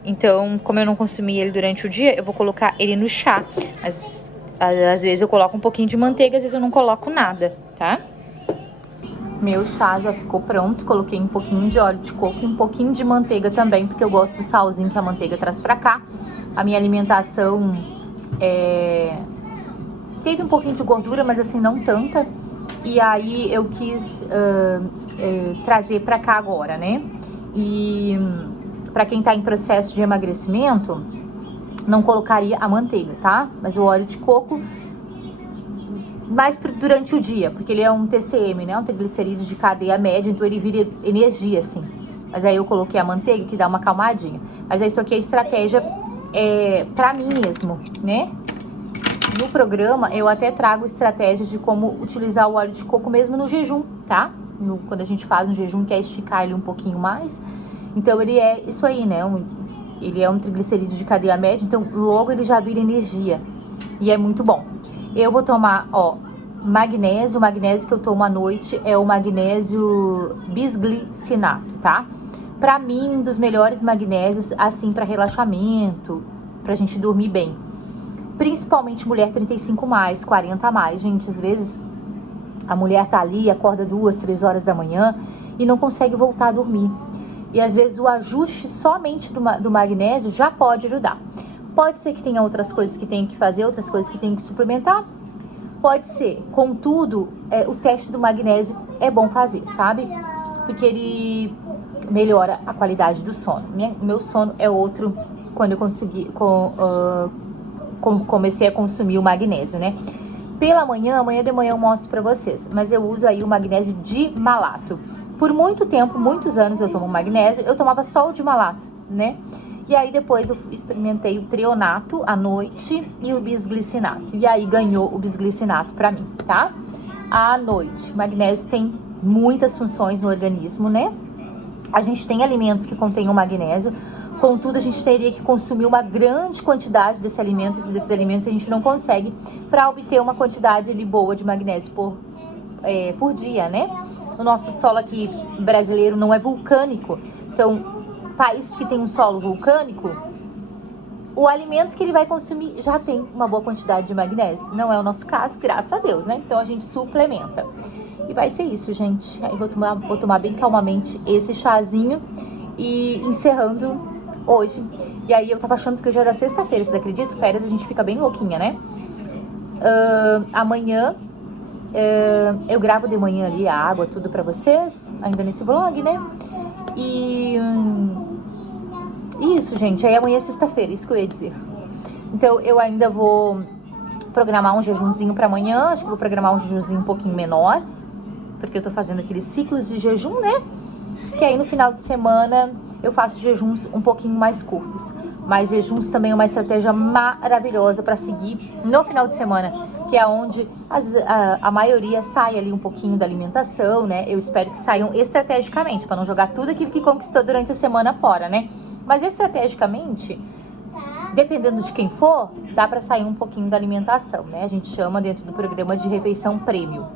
Então, como eu não consumi ele durante o dia, eu vou colocar ele no chá. Mas, às vezes eu coloco um pouquinho de manteiga, às vezes eu não coloco nada, tá? Meu chá já ficou pronto, coloquei um pouquinho de óleo de coco e um pouquinho de manteiga também, porque eu gosto do salzinho que a manteiga traz pra cá. A minha alimentação teve um pouquinho de gordura, mas assim, não tanta. E aí eu quis trazer pra cá agora, né? E pra quem tá em processo de emagrecimento, não colocaria a manteiga, tá? Mas o óleo de coco mais durante o dia, porque ele é um TCM, né? Um triglicerídeo de cadeia média, então ele vira energia, assim. Mas aí eu coloquei a manteiga, que dá uma acalmadinha. Mas isso aqui é estratégia pra mim mesmo, né? No programa, eu até trago estratégias de como utilizar o óleo de coco mesmo no jejum, tá? Quando a gente faz um jejum, quer esticar ele um pouquinho mais. Então, ele é isso aí, né? Ele é um triglicerídeo de cadeia média, então logo ele já vira energia. E é muito bom. Eu vou tomar, ó, magnésio. O magnésio que eu tomo à noite é o magnésio bisglicinato, tá? Pra mim, um dos melhores magnésios, assim, pra relaxamento, pra gente dormir bem. Principalmente mulher 35 mais, 40 a mais, gente. Às vezes a mulher tá ali, acorda 2, 3 horas da manhã e não consegue voltar a dormir. E às vezes o ajuste somente do magnésio já pode ajudar. Pode ser que tenha outras coisas que tem que fazer, outras coisas que tem que suplementar. Pode ser. Contudo, o teste do magnésio é bom fazer, sabe? Porque ele melhora a qualidade do sono. Meu sono é outro quando eu comecei a consumir o magnésio, né? Pela manhã, amanhã de manhã eu mostro pra vocês, mas eu uso aí o magnésio de malato. Por muito tempo, muitos anos eu tomo magnésio, eu tomava só o de malato, né? E aí depois eu experimentei o treonato à noite e o bisglicinato. E aí ganhou o bisglicinato pra mim, tá? À noite, o magnésio tem muitas funções no organismo, né? A gente tem alimentos que contêm o magnésio, contudo a gente teria que consumir uma grande quantidade desses alimentos a gente não consegue para obter uma quantidade ali boa de magnésio por dia, né? O nosso solo aqui brasileiro não é vulcânico, então países que tem um solo vulcânico, o alimento que ele vai consumir já tem uma boa quantidade de magnésio. Não é o nosso caso, graças a Deus, né? Então a gente suplementa. E vai ser isso, gente. Aí vou tomar bem calmamente esse chazinho e encerrando hoje. E aí eu tava achando que hoje era sexta-feira, vocês acreditam? Férias a gente fica bem louquinha, né? Amanhã eu gravo de manhã ali a água, tudo pra vocês, ainda nesse vlog, né? E isso, gente. Aí amanhã é sexta-feira, isso que eu ia dizer. Então eu ainda vou programar um jejumzinho pra amanhã. Acho que vou programar um jejumzinho um pouquinho menor, porque eu tô fazendo aqueles ciclos de jejum, né? Que aí no final de semana eu faço jejuns um pouquinho mais curtos. Mas jejuns também é uma estratégia maravilhosa para seguir no final de semana, que é onde a maioria sai ali um pouquinho da alimentação, né? Eu espero que saiam estrategicamente, para não jogar tudo aquilo que conquistou durante a semana fora, né? Mas estrategicamente, dependendo de quem for, dá para sair um pouquinho da alimentação, né? A gente chama dentro do programa de refeição prêmio.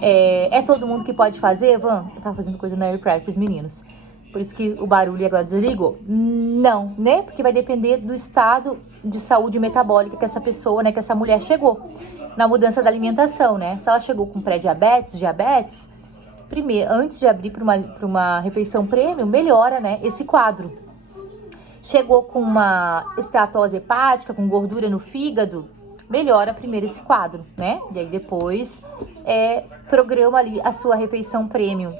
É todo mundo que pode fazer, Van? Eu tava fazendo coisa na air fryer pros meninos. Por isso que o barulho agora desligou. Não, né? Porque vai depender do estado de saúde metabólica que essa pessoa, né? Que essa mulher chegou na mudança da alimentação, né? Se ela chegou com pré-diabetes, diabetes, primeiro, antes de abrir para uma refeição premium, melhora, né? Esse quadro. Chegou com uma esteatose hepática, com gordura no fígado, melhora primeiro esse quadro, né? E aí depois programa ali a sua refeição premium.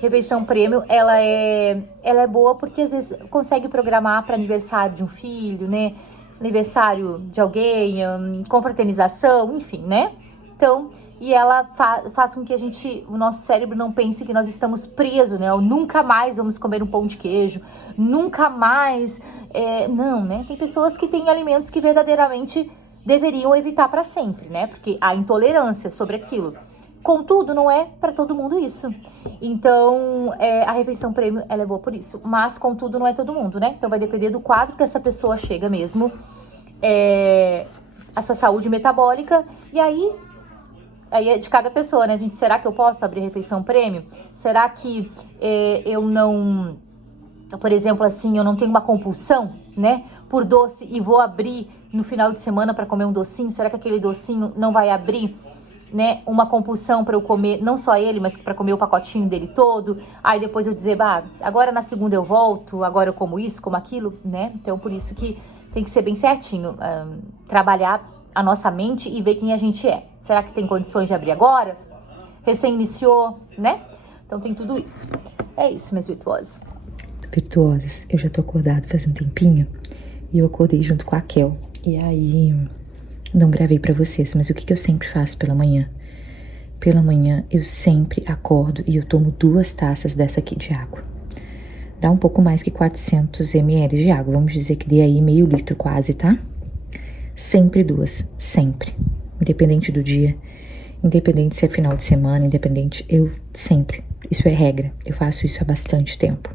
Refeição premium, ela é boa porque às vezes consegue programar para aniversário de um filho, né? Aniversário de alguém, confraternização, enfim, né? Então, e ela faz com que o nosso cérebro não pense que nós estamos presos, né? Ou nunca mais vamos comer um pão de queijo, nunca mais... não, né? Tem pessoas que têm alimentos que verdadeiramente deveriam evitar para sempre, né? Porque há intolerância sobre aquilo. Contudo, não é para todo mundo isso. Então, a refeição premium, ela é boa por isso. Mas, contudo, não é todo mundo, né? Então, vai depender do quadro que essa pessoa chega mesmo. A sua saúde metabólica. E aí é de cada pessoa, né, gente? Será que eu posso abrir refeição premium? Será que eu não por exemplo, assim, eu não tenho uma compulsão, né, por doce e vou abrir no final de semana para comer um docinho, será que aquele docinho não vai abrir, né, uma compulsão para eu comer, não só ele, mas para comer o pacotinho dele todo, aí depois eu dizer, bah, agora na segunda eu volto, agora eu como isso, como aquilo, né, então por isso que tem que ser bem certinho, trabalhar a nossa mente e ver quem a gente é. Será que tem condições de abrir agora? Recém iniciou, né? Então tem tudo isso. É isso, minhas virtuosas. Virtuosas, eu já tô acordada faz um tempinho e eu acordei junto com a Kel. E aí, não gravei pra vocês, mas o que eu sempre faço pela manhã? Pela manhã eu sempre acordo e eu tomo 2 taças dessa aqui de água. Dá um pouco mais que 400 ml de água, vamos dizer que dê aí meio litro quase, tá? Sempre 2, sempre. Independente do dia, independente se é final de semana, independente, eu sempre. Isso é regra, eu faço isso há bastante tempo.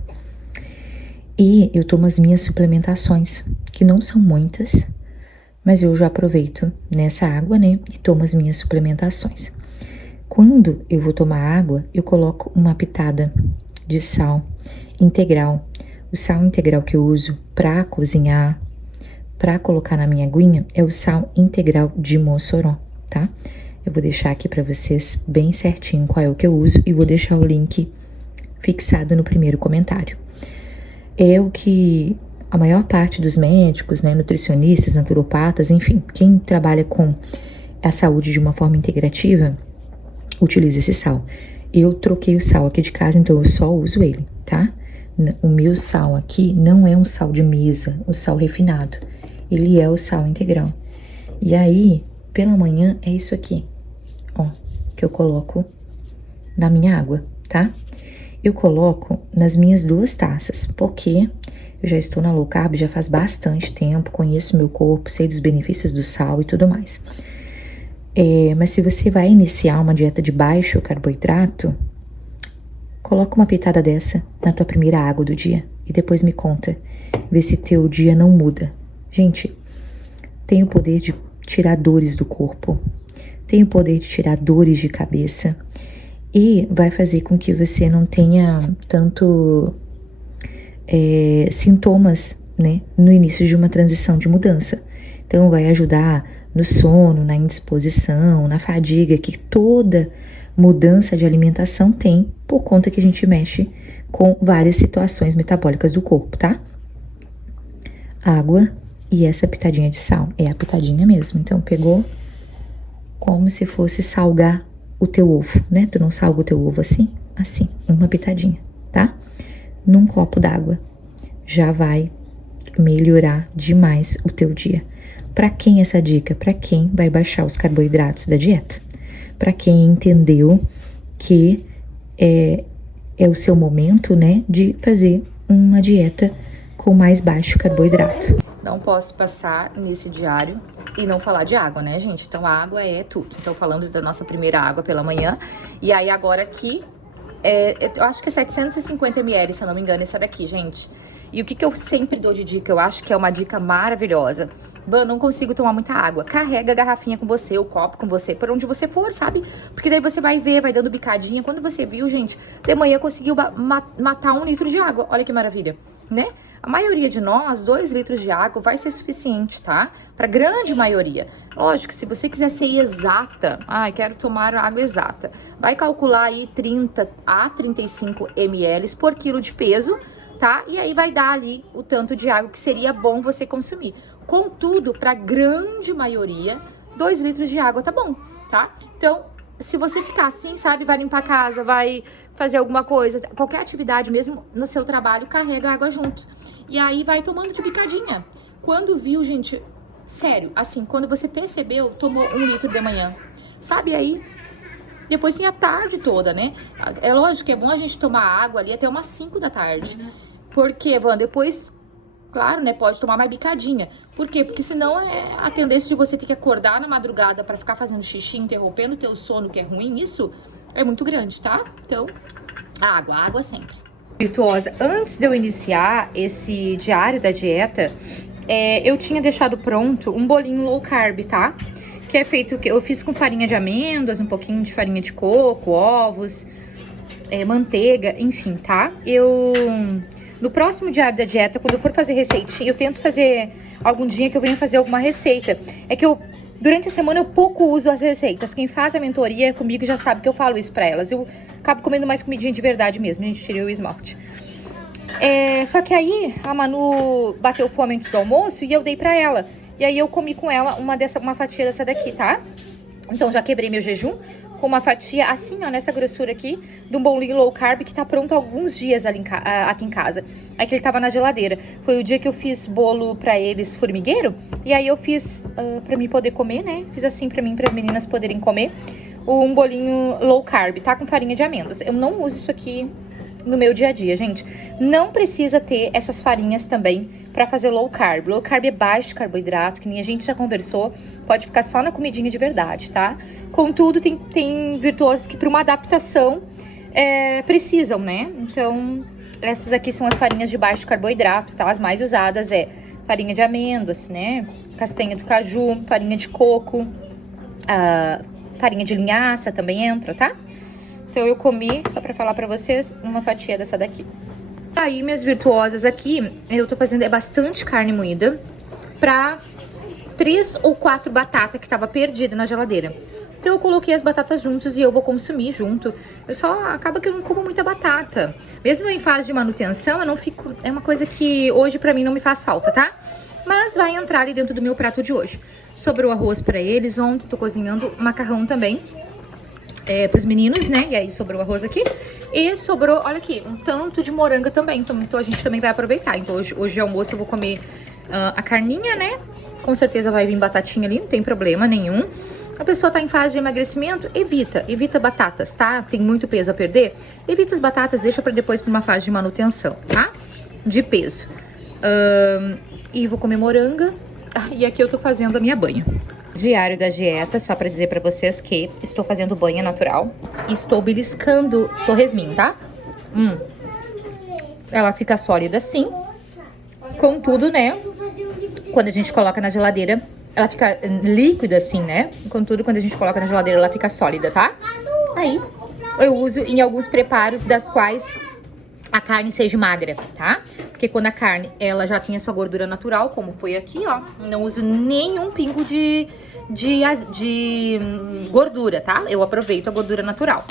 E eu tomo as minhas suplementações, que não são muitas, mas eu já aproveito nessa água, né, e tomo as minhas suplementações. Quando eu vou tomar água, eu coloco uma pitada de sal integral. O sal integral que eu uso para cozinhar, para colocar na minha aguinha, é o sal integral de Mossoró, tá? Eu vou deixar aqui para vocês bem certinho qual é o que eu uso e vou deixar o link fixado no primeiro comentário. É o que a maior parte dos médicos, né, nutricionistas, naturopatas, enfim, quem trabalha com a saúde de uma forma integrativa, utiliza esse sal. Eu troquei o sal aqui de casa, então eu só uso ele, tá? O meu sal aqui não é um sal de mesa, o sal refinado. Ele é o sal integral. E aí, pela manhã, é isso aqui, ó, que eu coloco na minha água, tá? Eu coloco nas minhas 2 taças, porque eu já estou na low carb já faz bastante tempo, conheço meu corpo, sei dos benefícios do sal e tudo mais. Mas se você vai iniciar uma dieta de baixo carboidrato, coloca uma pitada dessa na tua primeira água do dia e depois me conta, vê se teu dia não muda. Gente, tem o poder de tirar dores do corpo, tem o poder de tirar dores de cabeça e vai fazer com que você não tenha tanto sintomas, né, no início de uma transição de mudança. Então vai ajudar no sono, na indisposição, na fadiga que toda mudança de alimentação tem por conta que a gente mexe com várias situações metabólicas do corpo, tá? Água e essa pitadinha de sal, é a pitadinha mesmo. Então pegou como se fosse salgar o teu ovo, né? Tu não salga o teu ovo assim, uma pitadinha, tá? Num copo d'água. Já vai melhorar demais o teu dia. Para quem essa dica? Para quem vai baixar os carboidratos da dieta. Para quem entendeu que é o seu momento, né, de fazer uma dieta com mais baixo carboidrato. Não posso passar nesse diário e não falar de água, né, gente? Então, a água é tudo. Então, falamos da nossa primeira água pela manhã. E aí, agora aqui, eu acho que é 750 ml, se eu não me engano, essa daqui, gente. E o que eu sempre dou de dica, eu acho que é uma dica maravilhosa. Não consigo tomar muita água. Carrega a garrafinha com você, o copo com você, por onde você for, sabe? Porque daí você vai ver, vai dando bicadinha. Quando você viu, gente, de manhã conseguiu matar 1 litro de água. Olha que maravilha, né? A maioria de nós, 2 litros de água vai ser suficiente, tá? Pra grande maioria. Lógico, se você quiser ser exata, quero tomar água exata, vai calcular aí 30 a 35 ml por quilo de peso, tá? E aí vai dar ali o tanto de água que seria bom você consumir. Contudo, pra grande maioria, 2 litros de água tá bom, tá? Então, se você ficar assim, sabe, vai limpar a casa, vai fazer alguma coisa, qualquer atividade mesmo no seu trabalho, carrega água junto. E aí vai tomando de picadinha. Quando viu, gente, sério, assim, quando você percebeu, tomou 1 litro de manhã. Sabe, aí depois tem a tarde toda, né? É lógico que é bom a gente tomar água ali até umas 5 da tarde. Porque, Van, depois, claro, né, pode tomar mais bicadinha. Por quê? Porque senão a tendência de você ter que acordar na madrugada pra ficar fazendo xixi, interrompendo o teu sono, que é ruim, isso é muito grande, tá? Então, água sempre. Virtuosa, antes de eu iniciar esse diário da dieta, eu tinha deixado pronto um bolinho low carb, tá? Que é feito, eu fiz com farinha de amêndoas, um pouquinho de farinha de coco, ovos, manteiga, enfim, tá? Eu No próximo diário da dieta, quando eu for fazer receitinha, eu tento fazer algum dia que eu venha fazer alguma receita. É que durante a semana eu pouco uso as receitas. Quem faz a mentoria comigo já sabe que eu falo isso pra elas. Eu acabo comendo mais comidinha de verdade mesmo, a gente tirou o esmalte. Só que aí a Manu bateu fome antes do almoço e eu dei pra ela. E aí eu comi com ela uma fatia dessa daqui, tá? Então já quebrei meu jejum com uma fatia assim, ó, nessa grossura aqui, de um bolinho low carb que tá pronto há alguns dias aqui em casa. Aí que ele tava na geladeira. Foi o dia que eu fiz bolo pra eles formigueiro. E aí eu fiz pra mim poder comer, né? Fiz assim pra mim, pras meninas poderem comer. Um bolinho low carb, tá? Com farinha de amêndoas. Eu não uso isso aqui no meu dia a dia, gente. Não precisa ter essas farinhas também pra fazer low carb. Low carb é baixo carboidrato, que nem a gente já conversou. Pode ficar só na comidinha de verdade, tá? Contudo, tem virtuosas que para uma adaptação precisam, né? Então, essas aqui são as farinhas de baixo carboidrato, tá? As mais usadas farinha de amêndoas, né? Castanha do caju, farinha de coco, farinha de linhaça também entra, tá? Então, eu comi, só pra falar pra vocês, uma fatia dessa daqui. Aí, minhas virtuosas aqui, eu tô fazendo bastante carne moída pra 3 ou 4 batatas que tava perdida na geladeira. Então eu coloquei as batatas juntos e eu vou consumir junto. Acaba que eu não como muita batata. Mesmo em fase de manutenção, eu não fico... É uma coisa que hoje pra mim não me faz falta, tá? Mas vai entrar ali dentro do meu prato de hoje. Sobrou arroz pra eles. Ontem tô cozinhando macarrão também. Pros meninos, né? E aí sobrou arroz aqui. E sobrou, olha aqui, um tanto de moranga também. Então a gente também vai aproveitar. Então hoje de almoço eu vou comer a carninha, né? Com certeza vai vir batatinha ali, não tem problema nenhum. A pessoa tá em fase de emagrecimento, evita batatas, tá? Tem muito peso a perder. Evita as batatas, deixa pra depois pra uma fase de manutenção, tá? De peso. E vou comer moranga. E aqui eu tô fazendo a minha banha. Diário da dieta, só pra dizer pra vocês que estou fazendo banha natural. E estou beliscando torresminho, tá? Ela fica sólida assim. Contudo, né? Quando a gente coloca na geladeira, ela fica líquida assim, né? Contudo, quando a gente coloca na geladeira, ela fica sólida, tá? Aí, eu uso em alguns preparos das quais a carne seja magra, tá? Porque quando a carne, ela já tem a sua gordura natural, como foi aqui, ó. Não uso nenhum pingo de gordura, tá? Eu aproveito a gordura natural.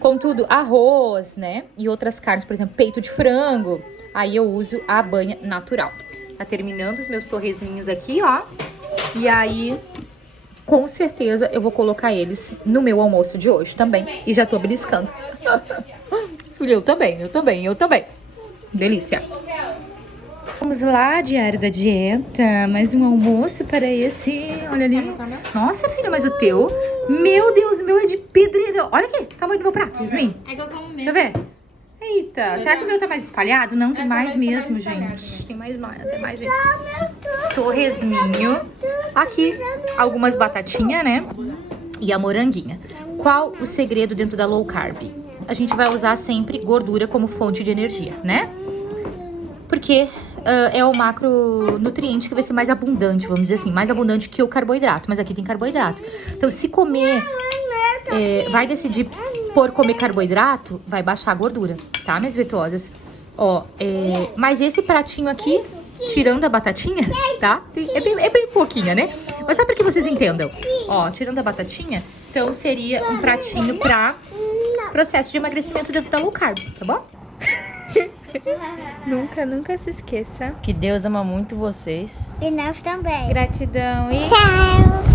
Contudo, arroz, né? E outras carnes, por exemplo, peito de frango. Aí eu uso a banha natural. Tá terminando os meus torresminhos aqui, ó. E aí, com certeza, eu vou colocar eles no meu almoço de hoje também. E já tô beliscando. Eu também. Delícia. Vamos lá, diário da dieta. Mais um almoço para esse... Olha ali. Nossa, filha, mas o teu... Meu Deus, o meu é de pedreirão. Olha aqui, tamanho do meu prato, Yasmin. É que eu como Deixa eu ver. Eita, será que o meu tá mais espalhado? Não, tem mais mesmo, gente. Tem mais mesmo. Torresminho. Aqui, algumas batatinhas, né? E a moranguinha. Qual o segredo dentro da low carb? A gente vai usar sempre gordura como fonte de energia, né? Porque é o macronutriente que vai ser mais abundante, vamos dizer assim. Mais abundante que o carboidrato, mas aqui tem carboidrato. Então, se comer... vai decidir por comer carboidrato, vai baixar a gordura, tá, minhas virtuosas? Ó, mas esse pratinho aqui, tirando a batatinha, tá? É bem pouquinha, né? Mas só para que vocês entendam. Ó, tirando a batatinha, então seria um pratinho pra processo de emagrecimento dentro da low carb, tá bom? Nunca se esqueça Que Deus ama muito vocês. e nós também. Gratidão e... Tchau!